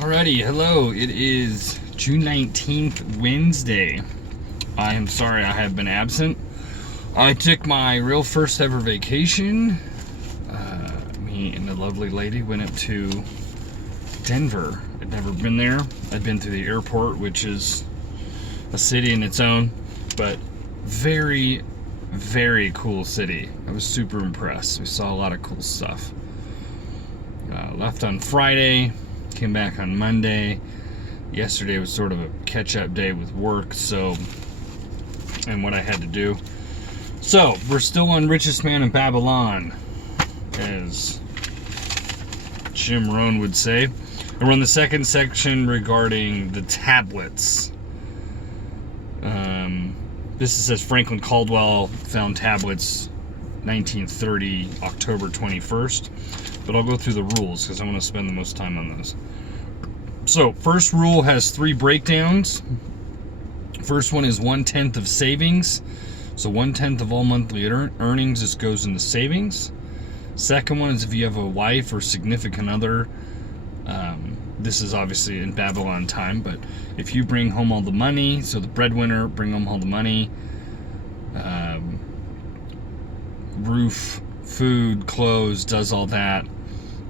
Alrighty, hello. It is June 19th, Wednesday. I am sorry I have been absent. I took my real first ever vacation. Me and a lovely lady went up to Denver. I'd never been there. I'd been to the airport, which is a city in its own, but very, very cool city. I was super impressed. We saw a lot of cool stuff. Left on Friday. Came back on Monday. Yesterday was sort of a catch-up day with work, and what I had to do. So, we're still on Richest Man in Babylon, as Jim Rohn would say. And we're on the second section regarding the tablets. This says Franklin Caldwell found tablets 1930, October 21st. But I'll go through the rules because I want to spend the most time on those. So, first rule has 3 breakdowns. First one is 1/10 of savings. So 1/10 of all monthly earnings just goes into savings. Second one is if you have a wife or significant other. This is obviously in Babylon time, but if you bring home all the money, so the breadwinner, bring home all the money, roof, food, clothes, does all that,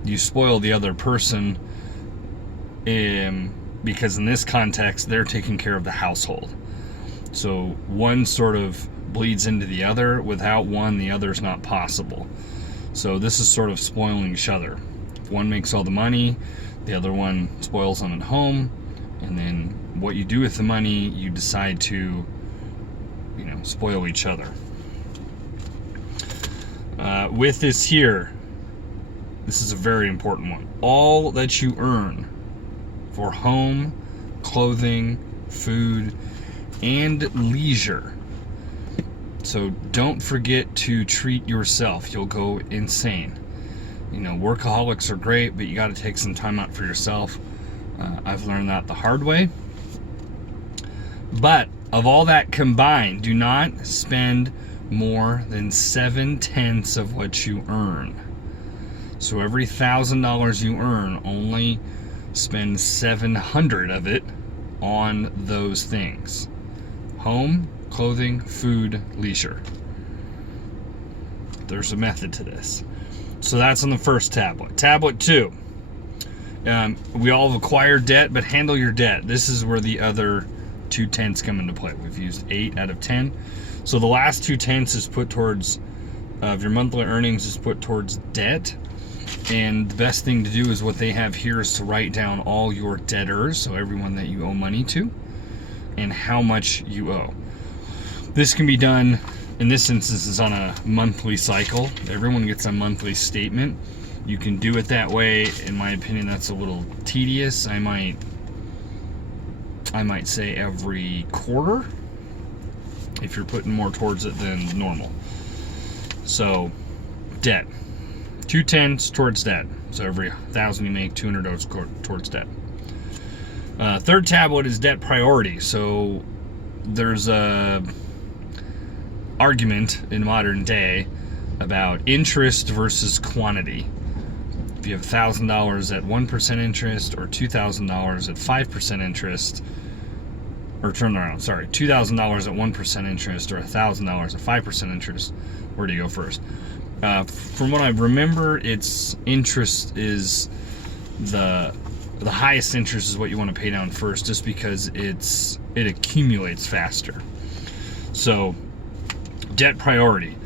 you spoil the other person, because in this context they're taking care of the household. So one sort of bleeds into the other. Without one, the other's not possible. So this is sort of spoiling each other. If one makes all the money, the other one spoils them at home, and then what you do with the money, you decide to, spoil each other. With this here, this is a very important one. All that you earn for home, clothing, food, and leisure. So don't forget to treat yourself. You'll go insane. Workaholics are great, but you got to take some time out for yourself. I've learned that the hard way. But of all that combined, do not spend more than 7/10 of what you earn. So every $1,000 you earn, only spend 700 of it on those things: home, clothing, food, leisure. There's a method to this. So that's on the first tablet. Tablet 2. We all have acquired debt, but handle your debt. This is where the other 2/10 come into play. We've used 8 out of 10. So the last 2/10 is put towards, of your monthly earnings is put towards debt. And the best thing to do is what they have here is to write down all your debtors, so everyone that you owe money to, and how much you owe. This can be done, in this instance, is on a monthly cycle. Everyone gets a monthly statement. You can do it that way. In my opinion, that's a little tedious. I might say every quarter, if you're putting more towards it than normal. So, debt. 2/10 towards debt. So every 1,000 you make, 200 goes towards debt. Third tablet is debt priority. So there's a argument in modern day about interest versus quantity. If you have $1,000 at 1% interest, or $2,000 at 5% interest, or turn around, sorry, $2,000 at 1% interest, or $1,000 at 5% interest, where do you go first? From what I remember, it's interest is the highest interest is what you want to pay down first, just because it accumulates faster. So debt priority.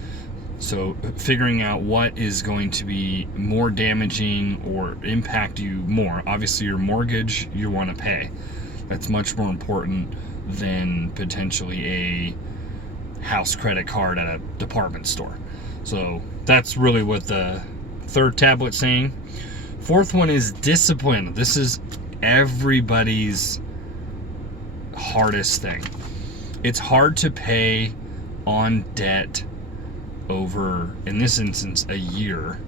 So figuring out what is going to be more damaging or impact you more. Obviously your mortgage you want to pay. That's much more important than potentially a house credit card at a department store. So that's really what the third tablet's saying. Fourth one is discipline. This is everybody's hardest thing. It's hard to pay on debt over, in this instance, a year,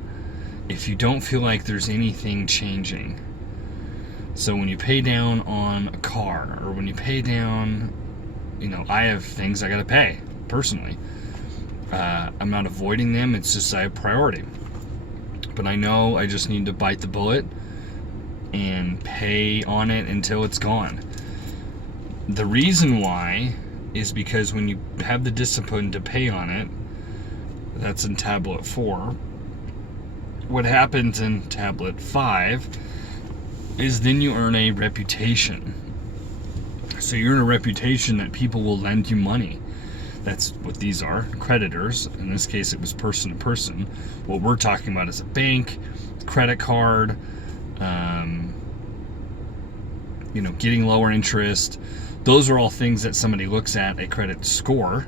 if you don't feel like there's anything changing. So when you pay down on a car, or when you pay down, I have things I gotta pay personally. I'm not avoiding them, it's just I have priority. But I know I just need to bite the bullet and pay on it until it's gone. The reason why is because when you have the discipline to pay on it, that's in tablet 4. What happens in tablet 5 is then you earn a reputation. So you earn a reputation that people will lend you money. That's what these are, creditors. In this case, it was person to person. What we're talking about is a bank, credit card, getting lower interest. Those are all things that somebody looks at a credit score,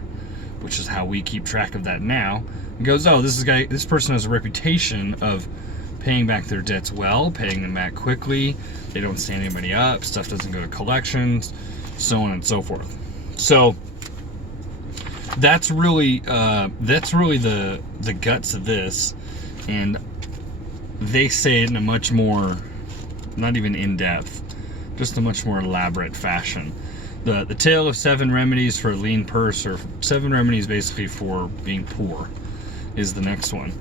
which is how we keep track of that now, and goes, oh, this person has a reputation of paying back their debts well, paying them back quickly, they don't stand anybody up, stuff doesn't go to collections, so on and so forth. So that's really the guts of this, and they say it in a much more, not even in-depth, just a much more elaborate fashion. The Tale of 7 Remedies for a Lean Purse, or 7 Remedies basically for being poor, is the next one.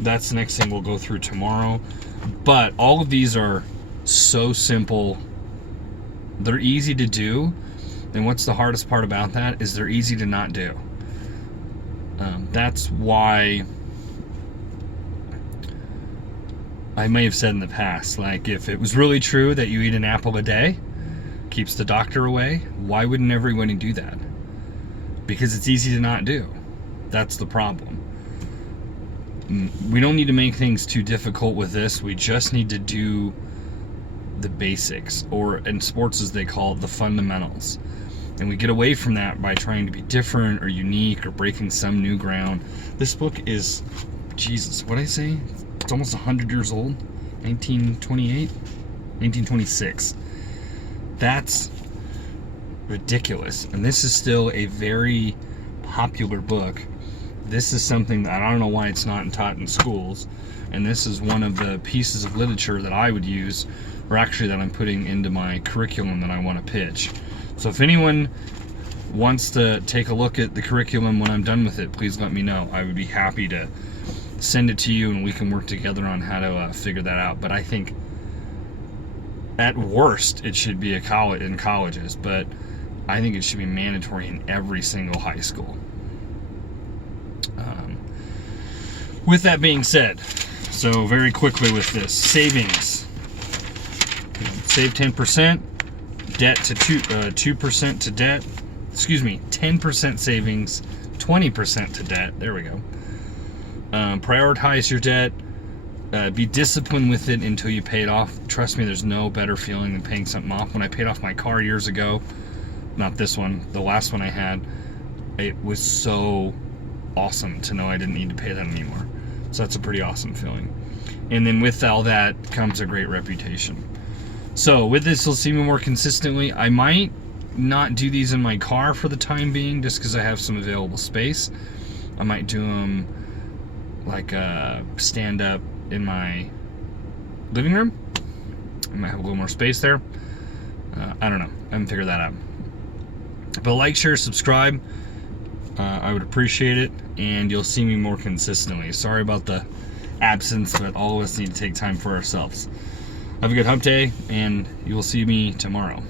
That's the next thing we'll go through tomorrow. But all of these are so simple. They're easy to do. And what's the hardest part about that is they're easy to not do. That's why I may have said in the past, like, if it was really true that you eat an apple a day keeps the doctor away, why wouldn't everybody do that? Because it's easy to not do. That's the problem. We don't need to make things too difficult with this. We just need to do the basics, or in sports as they call it, the fundamentals. And we get away from that by trying to be different or unique or breaking some new ground. This book is, Jesus, what'd I say? It's almost 100 years old. 1928? 1926. That's ridiculous. And this is still a very popular book. This is something that I don't know why it's not taught in schools. And this is one of the pieces of literature that I would use, or actually that I'm putting into my curriculum that I want to pitch. So if anyone wants to take a look at the curriculum when I'm done with it, please let me know. I would be happy to send it to you and we can work together on how to figure that out. But I think at worst it should be in colleges, but I think it should be mandatory in every single high school. With that being said, so very quickly with this, savings. Save 10%, debt to 2% to debt. Excuse me, 10% savings, 20% to debt. There we go. Prioritize your debt. Be disciplined with it until you pay it off. Trust me, there's no better feeling than paying something off. When I paid off my car years ago, not this one, the last one I had, it was so awesome to know I didn't need to pay that anymore. So that's a pretty awesome feeling. And then with all that comes a great reputation. So with this, you'll see me more consistently. I might not do these in my car for the time being, just because I have some available space. I might do them like stand up in my living room. I might have a little more space there. I don't know. I haven't figured that out. But like, share, subscribe. I would appreciate it, and you'll see me more consistently. Sorry about the absence, but all of us need to take time for ourselves. Have a good hump day, and you will see me tomorrow.